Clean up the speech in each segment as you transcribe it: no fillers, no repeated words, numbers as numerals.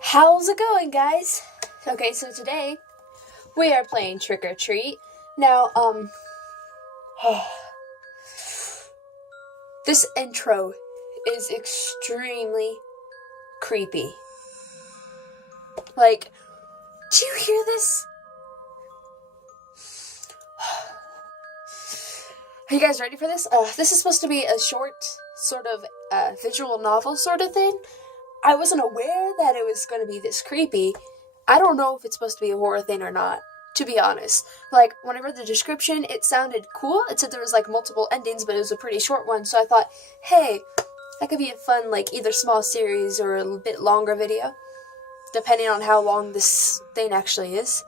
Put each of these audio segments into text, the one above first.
How's it going, guys? Okay, so today we are playing Trick or Treat. Now, this intro is extremely creepy. Like, do you hear this? Are you guys ready for this? This is supposed to be a short, sort of, visual novel sort of thing. I wasn't aware that it was going to be this creepy. I don't know if it's supposed to be a horror thing or not, to be honest. Like, when I read the description, it sounded cool. It said there was, like, multiple endings, but it was a pretty short one, so I thought, hey, that could be a fun, like, either small series or a bit longer video, depending on how long this thing actually is.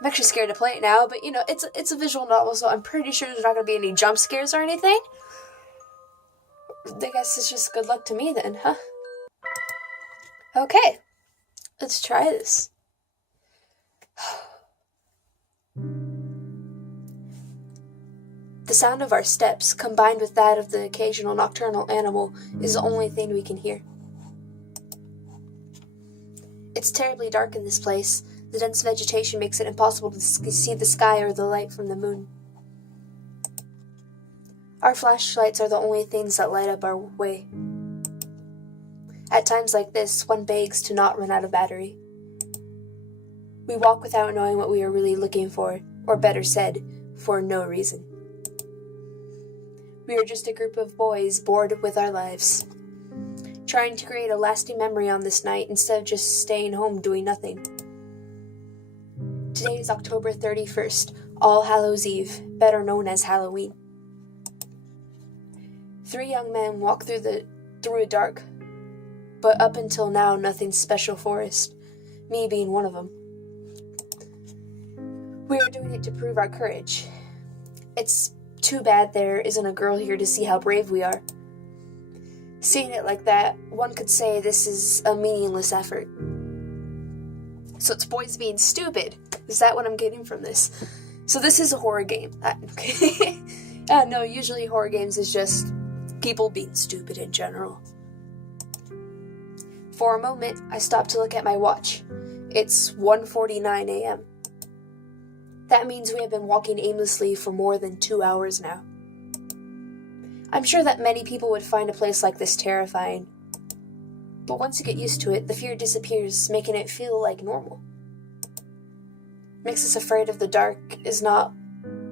I'm actually scared to play it now, but, you know, it's a visual novel, so I'm pretty sure there's not going to be any jump scares or anything. I guess it's just good luck to me then, huh? Okay, let's try this. The sound of our steps, combined with that of the occasional nocturnal animal, is the only thing we can hear. It's terribly dark in this place. The dense vegetation makes it impossible to see the sky or the light from the moon. Our flashlights are the only things that light up our way. At times like this, one begs to not run out of battery. We walk without knowing what we are really looking for, or better said, for no reason. We are just a group of boys bored with our lives, trying to create a lasting memory on this night instead of just staying home doing nothing. Today is October 31st, All Hallows Eve, better known as Halloween. 3 young men walk through a dark, but up until now, nothing special forest, me being one of them. We are doing it to prove our courage. It's too bad there isn't a girl here to see how brave we are. Seeing it like that, one could say this is a meaningless effort. So it's boys being stupid. Is that what I'm getting from this? So this is a horror game. Okay. No, usually horror games is just people being stupid in general. For a moment, I stopped to look at my watch. It's 1:49 a.m. That means we have been walking aimlessly for more than 2 hours now. I'm sure that many people would find a place like this terrifying. But once you get used to it, the fear disappears, making it feel like normal. Makes us afraid of the dark is not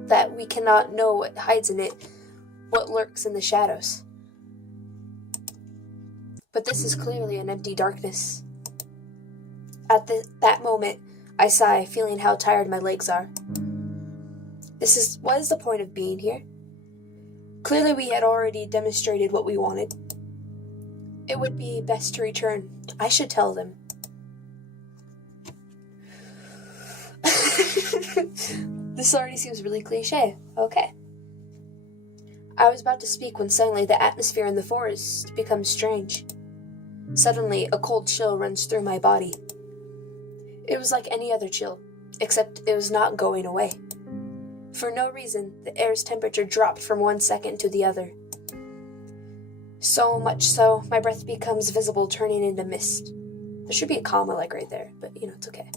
that we cannot know what hides in it, what lurks in the shadows. But this is clearly an empty darkness. At that moment, I sigh, feeling how tired my legs are. What is the point of being here? Clearly we had already demonstrated what we wanted. It would be best to return. I should tell them. This already seems really cliche. Okay. I was about to speak when suddenly the atmosphere in the forest becomes strange. Suddenly, a cold chill runs through my body. It was like any other chill, except it was not going away. For no reason, the air's temperature dropped from one second to the other. So much so, my breath becomes visible, turning into mist. There should be a comma like right there, but it's okay.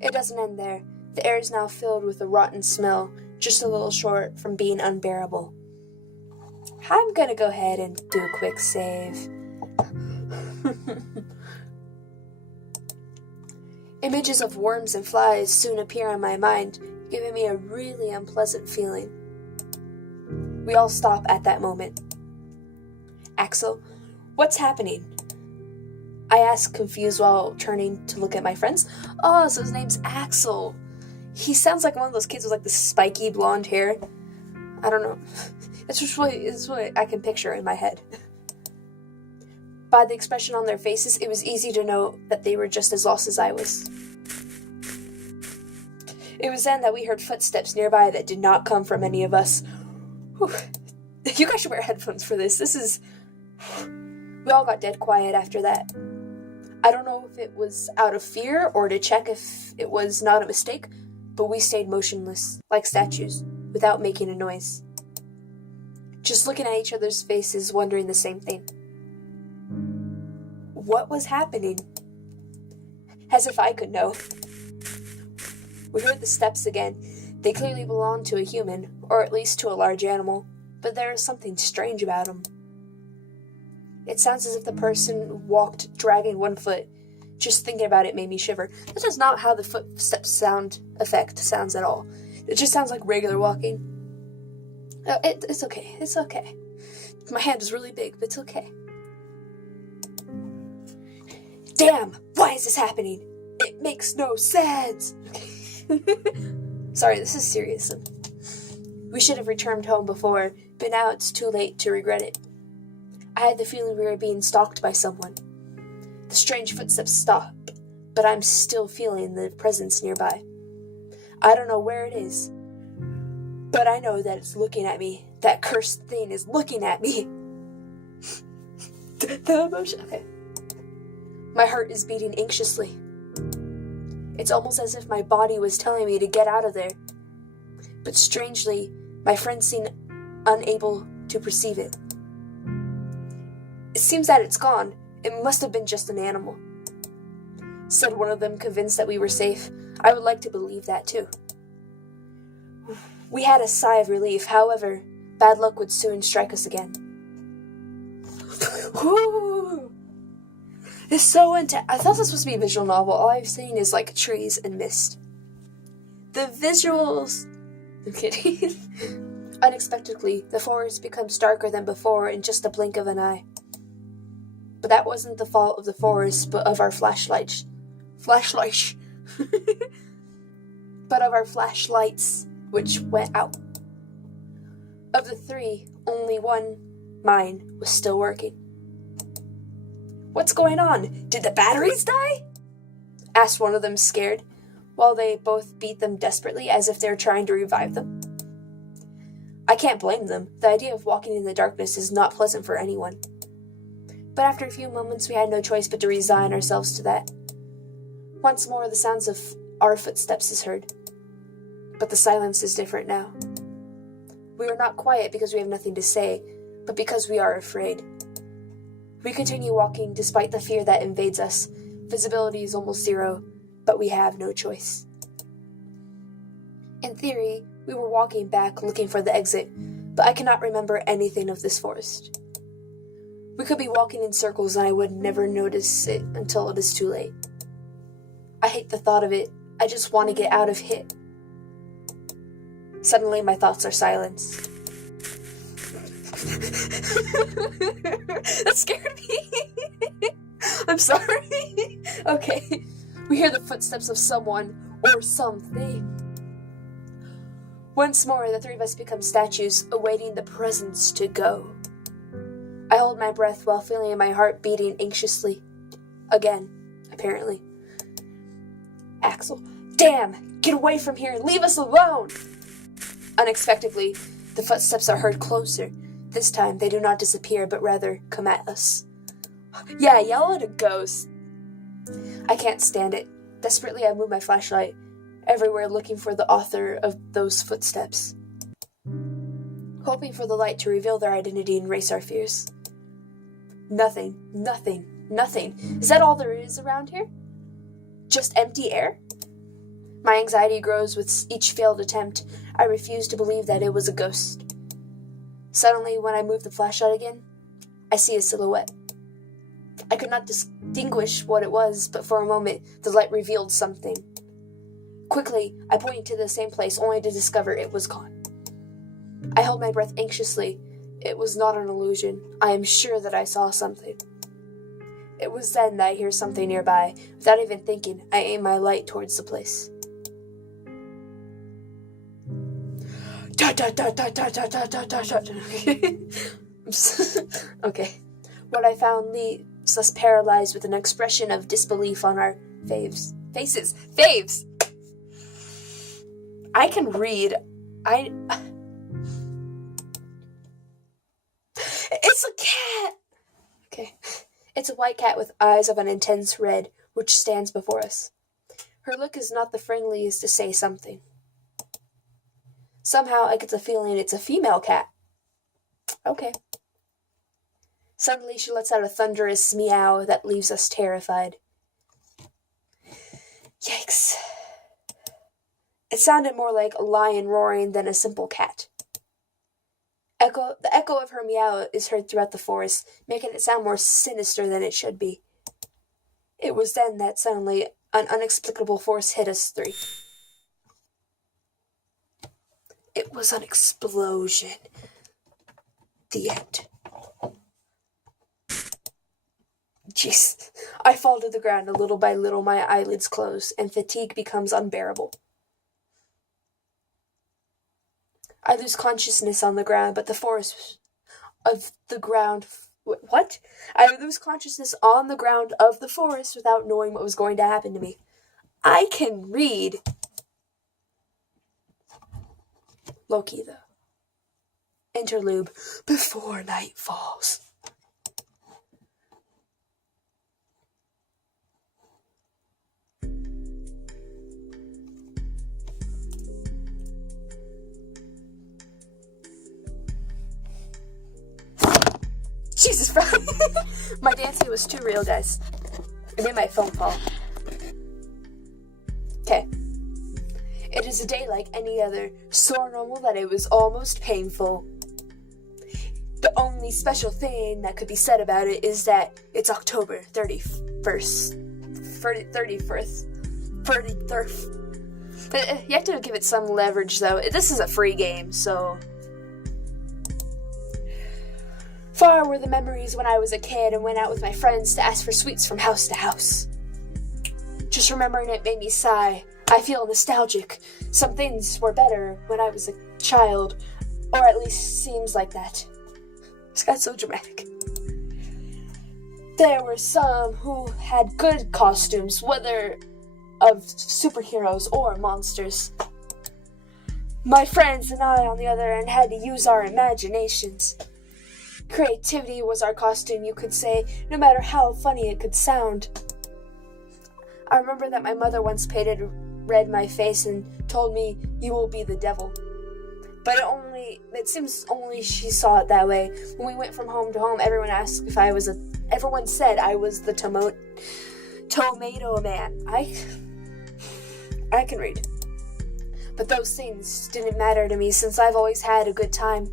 It doesn't end there. The air is now filled with a rotten smell, just a little short from being unbearable. I'm gonna go ahead and do a quick save. Images of worms and flies soon appear in my mind, giving me a really unpleasant feeling. We all stop at that moment. Axel, what's happening? I ask, confused while turning to look at my friends. Oh, so his name's Axel. He sounds like one of those kids with like the spiky blonde hair. I don't know. It's what I can picture in my head. By the expression on their faces, it was easy to know that they were just as lost as I was. It was then that we heard footsteps nearby that did not come from any of us. Whew. You guys should wear headphones for this. We all got dead quiet after that. I don't know if it was out of fear or to check if it was not a mistake, but we stayed motionless, like statues, without making a noise. Just looking at each other's faces, wondering the same thing. What was happening? As if I could know. We heard the steps again. They clearly belonged to a human, or at least to a large animal, but there is something strange about them. It sounds as if the person walked dragging one foot. Just thinking about it made me shiver. This is not how the footsteps sound effect sounds at all. It just sounds like regular walking. It's okay. It's okay. My hand is really big, but it's okay. Damn! Why is this happening? It makes no sense! Sorry, this is serious. We should have returned home before, but now it's too late to regret it. I had the feeling we were being stalked by someone. The strange footsteps stop, but I'm still feeling the presence nearby. I don't know where it is, but I know that it's looking at me. That cursed thing is looking at me. The emotion. Okay. My heart is beating anxiously. It's almost as if my body was telling me to get out of there. But strangely, my friends seem unable to perceive it. It seems that it's gone. It must have been just an animal. Said one of them, convinced that we were safe. I would like to believe that too. We had a sigh of relief. However, bad luck would soon strike us again. It's so intense. I thought this was supposed to be a visual novel. All I've seen is like trees and mist. The visuals... I'm kidding. Unexpectedly, the forest becomes darker than before in just a blink of an eye. But that wasn't the fault of the forest, but of our flashlights. But of our flashlights, which went out. Of the three, only one, mine, was still working. What's going on? Did the batteries die? Asked one of them, scared, while they both beat them desperately as if they were trying to revive them. I can't blame them. The idea of walking in the darkness is not pleasant for anyone. But after a few moments, we had no choice but to resign ourselves to that. Once more, the sounds of our footsteps is heard. But the silence is different now. We are not quiet because we have nothing to say, but because we are afraid. We continue walking despite the fear that invades us. Visibility is almost zero, but we have no choice. In theory, we were walking back looking for the exit, but I cannot remember anything of this forest. We could be walking in circles and I would never notice it until it is too late. I hate the thought of it. I just want to get out of here. Suddenly, my thoughts are silenced. That scared me. I'm sorry. Okay. We hear the footsteps of someone or something. Once more, the three of us become statues, awaiting the presence to go. I hold my breath while feeling my heart beating anxiously. Again, apparently. Axel. Damn! Get away from here and leave us alone! Unexpectedly, the footsteps are heard closer. This time, they do not disappear, but rather come at us. Yeah, yell at a ghost. I can't stand it. Desperately, I move my flashlight everywhere looking for the author of those footsteps, hoping for the light to reveal their identity and erase our fears. Nothing. Is that all there is around here? Just empty air? My anxiety grows with each failed attempt. I refuse to believe that it was a ghost. Suddenly, when I move the flashlight again, I see a silhouette. I could not distinguish what it was, but for a moment, the light revealed something. Quickly, I pointed to the same place, only to discover it was gone. I held my breath anxiously. It was not an illusion. I am sure that I saw something. It was then that I hear something nearby. Without even thinking, I aim my light towards the place. Okay. What I found leaves us paralyzed with an expression of disbelief on our faces. Faves! I can read. It's a cat! Okay. It's a white cat with eyes of an intense red, which stands before us. Her look is not the friendliest to say something. Somehow I get the feeling it's a female cat. Okay. Suddenly she lets out a thunderous meow that leaves us terrified. It sounded more like a lion roaring than a simple cat. The echo of her meow is heard throughout the forest, making it sound more sinister than it should be. It was then that suddenly an inexplicable force hit us three. It was an explosion. The end. Jeez. I fall to the ground, and little by little my eyelids close, and fatigue becomes unbearable. I lose consciousness on the ground, but the force of the ground... What? I lose consciousness on the ground of the forest without knowing what was going to happen to me. I can read. Loki, though. Interlude. Before night falls. Jesus Christ. My dancing was too real, guys. I made my phone fall. Okay. It is a day like any other, so normal that it was almost painful. The only special thing that could be said about it is that it's October 31st. You have to give it some leverage, though. This is a free game, so... Far were the memories when I was a kid and went out with my friends to ask for sweets from house to house. Just remembering it made me sigh. I feel nostalgic. Some things were better when I was a child, or at least seems like that. This got so dramatic. There were some who had good costumes, whether of superheroes or monsters. My friends and I, on the other end, had to use our imaginations. Creativity was our costume, you could say, no matter how funny it could sound. I remember that my mother once painted red my face and told me, "You will be the devil." But it seems only she saw it that way. When we went from home to home, everyone asked if everyone said I was the tomato man. I can read. But those things didn't matter to me since I've always had a good time.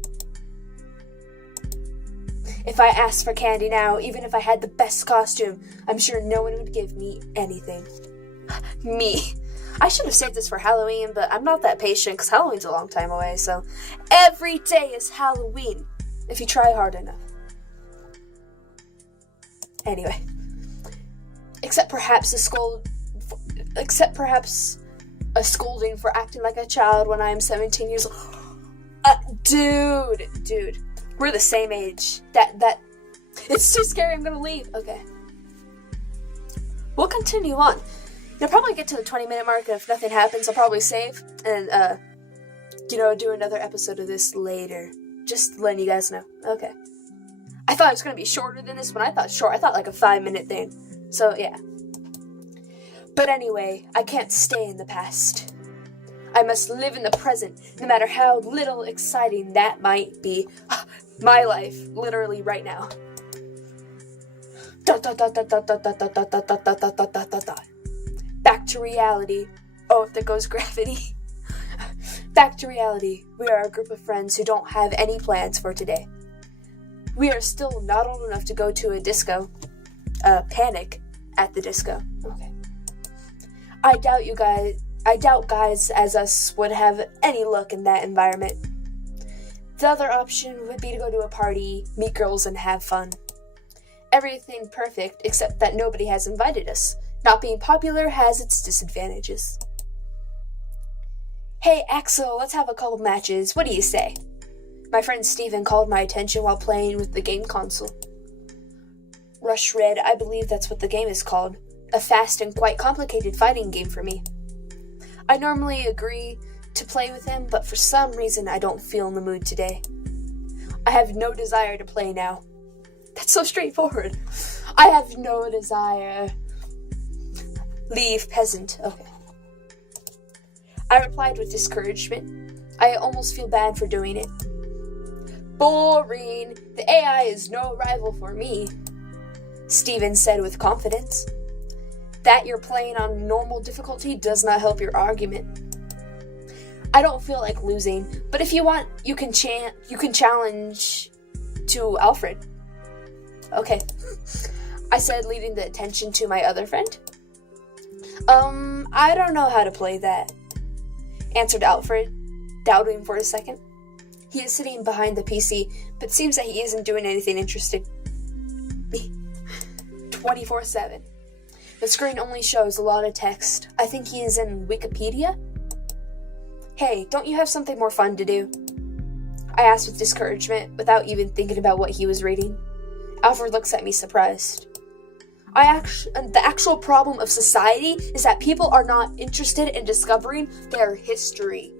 If I asked for candy now, even if I had the best costume, I'm sure no one would give me anything. Me. I should have saved this for Halloween, but I'm not that patient because Halloween's a long time away, so every day is Halloween if you try hard enough. Anyway. Except perhaps a scolding for acting like a child when I am 17 years old. Dude. We're the same age. That it's too scary, I'm gonna leave. Okay. We'll continue on. You'll probably get to the 20-minute mark, and if nothing happens, I'll probably save and do another episode of this later. Just letting you guys know. Okay. I thought it was gonna be shorter than this one. I thought like a 5-minute thing. So yeah. But anyway, I can't stay in the past. I must live in the present, no matter how little exciting that might be. My life, literally right now. Back to reality. Oh, there goes gravity. Back to reality. We are a group of friends who don't have any plans for today. We are still not old enough to go to a disco. Panic at the disco. Okay. I doubt guys as us would have any luck in that environment. The other option would be to go to a party, meet girls, and have fun. Everything perfect, except that nobody has invited us. Not being popular has its disadvantages. Hey, Axel, let's have a couple matches. What do you say? My friend Steven called my attention while playing with the game console. Rush Red, I believe that's what the game is called. A fast and quite complicated fighting game for me. I normally agree to play with him, but for some reason I don't feel in the mood today. I have no desire to play now. That's so straightforward. I have no desire. Leave, peasant. Okay. I replied with discouragement. I almost feel bad for doing it. Boring. The AI is no rival for me, Steven said with confidence. That you're playing on normal difficulty does not help your argument. I don't feel like losing, but if you want, you can challenge to Alfred. Okay, I said, leading the attention to my other friend. I don't know how to play that, answered Alfred, doubting for a second. He is sitting behind the PC, but seems that he isn't doing anything interesting. 24/7. The screen only shows a lot of text. I think he is in Wikipedia? Hey, don't you have something more fun to do? I asked with discouragement, without even thinking about what he was reading. Alfred looks at me surprised. The actual problem of society is that people are not interested in discovering their history.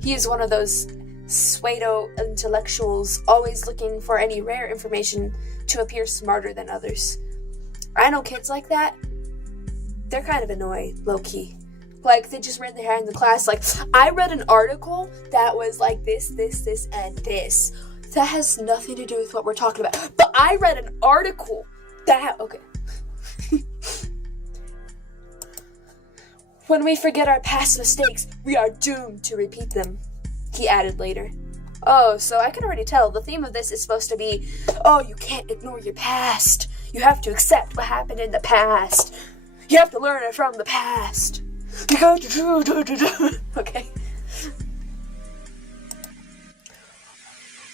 He is one of those pseudo-intellectuals always looking for any rare information to appear smarter than others. I know kids like that. They're kind of annoying, low-key. Like, they just raise their hand in the class, like, I read an article that was like this, and this. That has nothing to do with what we're talking about. But I read an article that, okay. When we forget our past mistakes, we are doomed to repeat them, he added later. Oh, so I can already tell the theme of this is supposed to be, oh, you can't ignore your past. You have to accept what happened in the past. You have to learn it from the past. You got to do. Okay.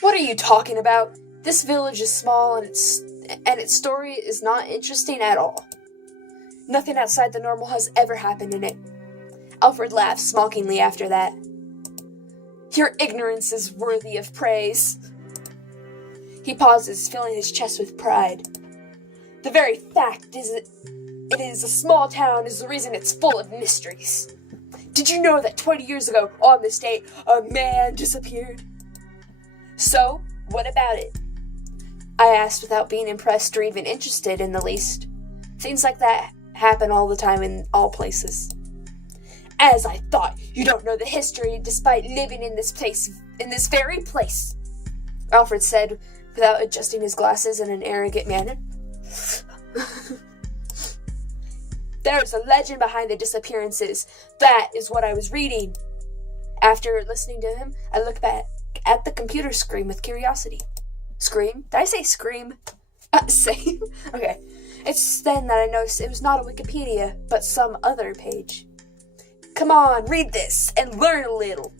What are you talking about? This village is small and its story is not interesting at all. Nothing outside the normal has ever happened in it. Alfred laughed mockingly after that. Your ignorance is worthy of praise. He pauses, filling his chest with pride. The very fact is it is a small town is the reason it's full of mysteries. Did you know that 20 years ago, on this date, a man disappeared? So, what about it? I asked without being impressed or even interested in the least. Things like that happen all the time in all places. As I thought, you don't know the history despite living in this very place, Alfred said without adjusting his glasses in an arrogant manner. There's a legend behind the disappearances. That is what I was reading. After listening to him, I looked back at the computer screen with curiosity. Scream? Did I say scream? Same? Okay. It's then that I noticed it was not a Wikipedia, but some other page. Come on, read this, and learn a little.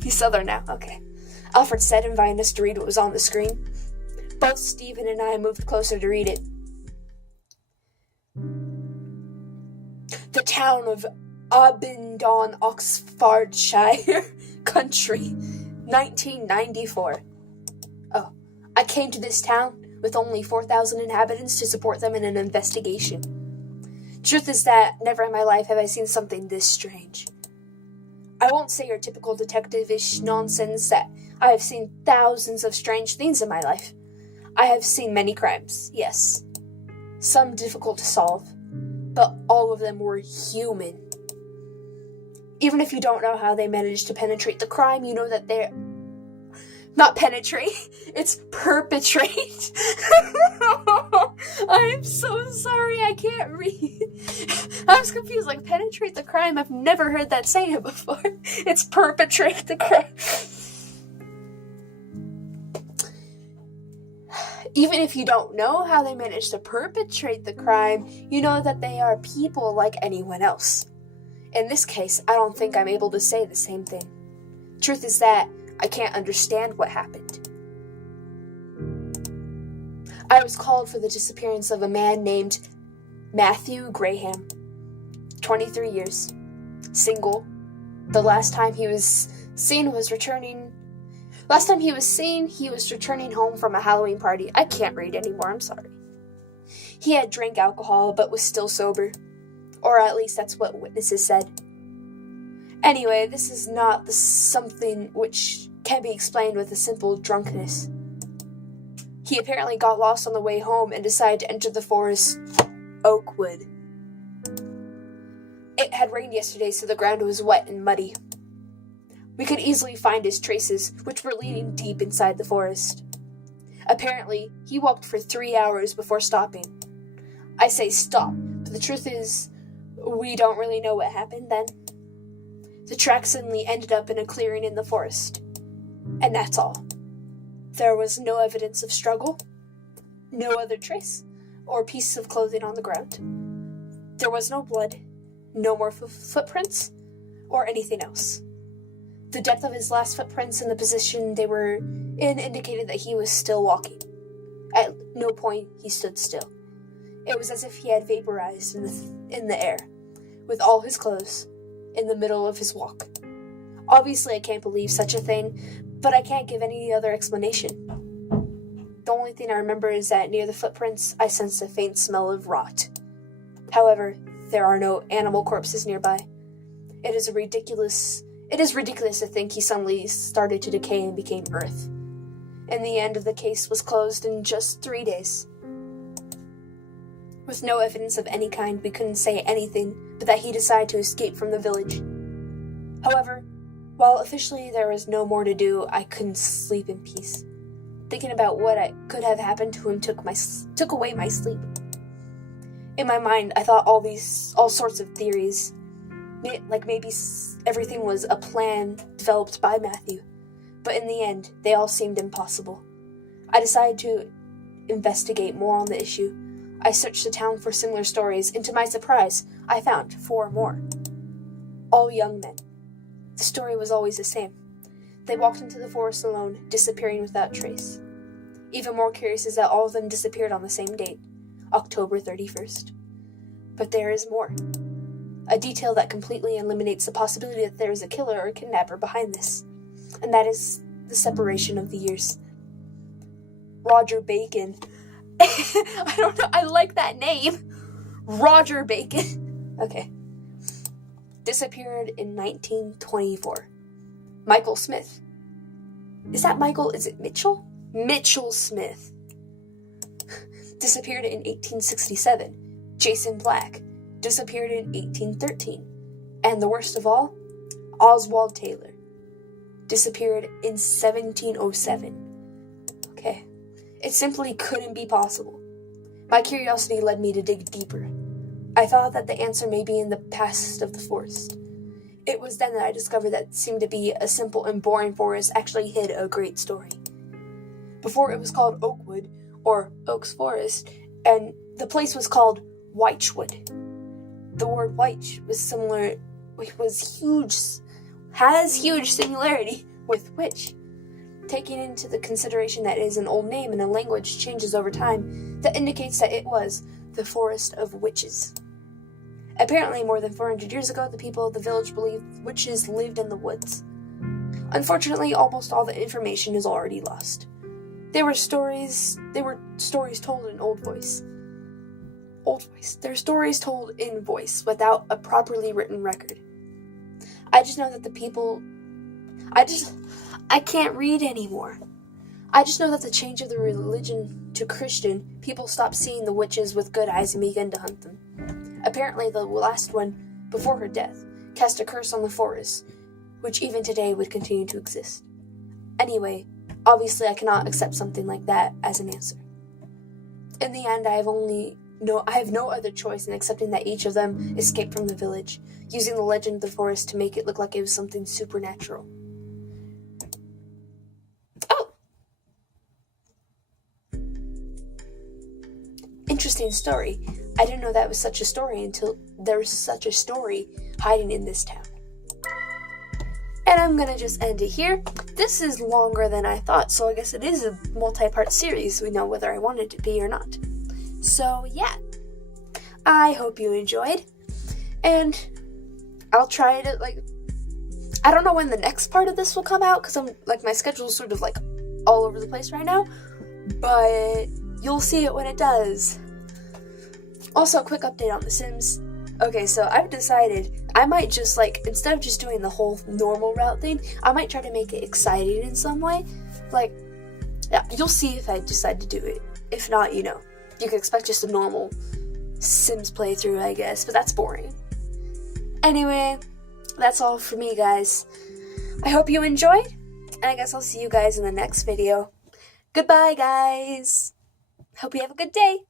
He's Southern now, okay. Alfred said, inviting us to read what was on the screen. Both Stephen and I moved closer to read it. The town of Abingdon, Oxfordshire, country, 1994. Oh, I came to this town with only 4,000 inhabitants to support them in an investigation. Truth is that never in my life have I seen something this strange. I won't say your typical detective-ish nonsense that I have seen thousands of strange things in my life. I have seen many crimes, yes. Some difficult to solve, but all of them were human. Even if you don't know how they managed to penetrate the crime, you know that they're not penetrate, it's perpetrate. I'm so sorry, I can't read. I was confused, like, penetrate the crime, I've never heard that saying before. It's perpetrate the crime. Even if you don't know how they managed to perpetrate the crime, you know that they are people like anyone else. In this case, I don't think I'm able to say the same thing. Truth is that I can't understand what happened. I was called for the disappearance of a man named Matthew Graham, 23 years, single. The last time he was seen, he was returning home from a Halloween party. I can't read anymore, I'm sorry. He had drank alcohol, but was still sober. Or at least that's what witnesses said. Anyway, this is not something which can be explained with a simple drunkenness. He apparently got lost on the way home and decided to enter the forest Oakwood. It had rained yesterday, so the ground was wet and muddy. We could easily find his traces, which were leading deep inside the forest. Apparently, he walked for 3 hours before stopping. I say stop, but the truth is, we don't really know what happened then. The track suddenly ended up in a clearing in the forest. And that's all. There was no evidence of struggle, no other trace or piece of clothing on the ground. There was no blood, no more footprints, or anything else. The depth of his last footprints and the position they were in indicated that he was still walking. At no point he stood still. It was as if he had vaporized in the air, with all his clothes, in the middle of his walk. Obviously, I can't believe such a thing, but I can't give any other explanation. The only thing I remember is that near the footprints, I sensed a faint smell of rot. However, there are no animal corpses nearby. It is ridiculous to think he suddenly started to decay and became earth. And the end of the case was closed in just 3 days. With no evidence of any kind, we couldn't say anything but that he decided to escape from the village. However, while officially there was no more to do, I couldn't sleep in peace. Thinking about what could have happened to him took away my sleep. In my mind, I thought all sorts of theories, like maybe everything was a plan developed by Matthew. But in the end, they all seemed impossible. I decided to investigate more on the issue. I searched the town for similar stories, and to my surprise, I found 4 more. All young men. The story was always the same. They walked into the forest alone, disappearing without trace. Even more curious is that all of them disappeared on the same date, October 31st. But there is more. A detail that completely eliminates the possibility that there is a killer or kidnapper behind this. And that is the separation of the years. Roger Bacon. I don't know, I like that name. Roger Bacon. Okay. Disappeared in 1924. Michael Smith. Is that Michael? Is it Mitchell? Mitchell Smith. Disappeared in 1867. Jason Black. Disappeared in 1813. And the worst of all, Oswald Taylor. Disappeared in 1707. Okay. It simply couldn't be possible. My curiosity led me to dig deeper. I thought that the answer may be in the past of the forest. It was then that I discovered that seemed to be a simple and boring forest actually hid a great story. Before it was called Oakwood, or Oaks Forest, and the place was called Wychwood. The word Wyche has huge similarity with witch. Taking into the consideration that it is an old name and the language changes over time, that indicates that it was the Forest of Witches. Apparently, more than 400 years ago, the people of the village believed witches lived in the woods. Unfortunately, almost all the information is already lost. There were stories told in Old Voice. There are stories told in voice without a properly written record. I just know that the people... I can't read anymore. I just know that the change of the religion to Christian, people stopped seeing the witches with good eyes and began to hunt them. Apparently, the last one, before her death, cast a curse on the forest, which even today would continue to exist. Anyway, obviously I cannot accept something like that as an answer. In the end, I have no other choice in accepting that each of them escaped from the village, using the legend of the forest to make it look like it was something supernatural. Interesting story. I didn't know that was such a story until there was such a story hiding in this town. And I'm gonna just end it here. This is longer than I thought, so I guess it is a multi-part series. We know whether I want it to be or not. So yeah, I hope you enjoyed, and I'll try to I don't know when the next part of this will come out because I'm my schedule's sort of all over the place right now, but you'll see it when it does. Also, a quick update on The Sims. Okay, so I've decided I might just instead of just doing the whole normal route thing, I might try to make it exciting in some way. Yeah, you'll see if I decide to do it. If not, you can expect just a normal Sims playthrough, I guess, but that's boring. Anyway, that's all for me, guys. I hope you enjoyed, and I guess I'll see you guys in the next video. Goodbye, guys. Hope you have a good day.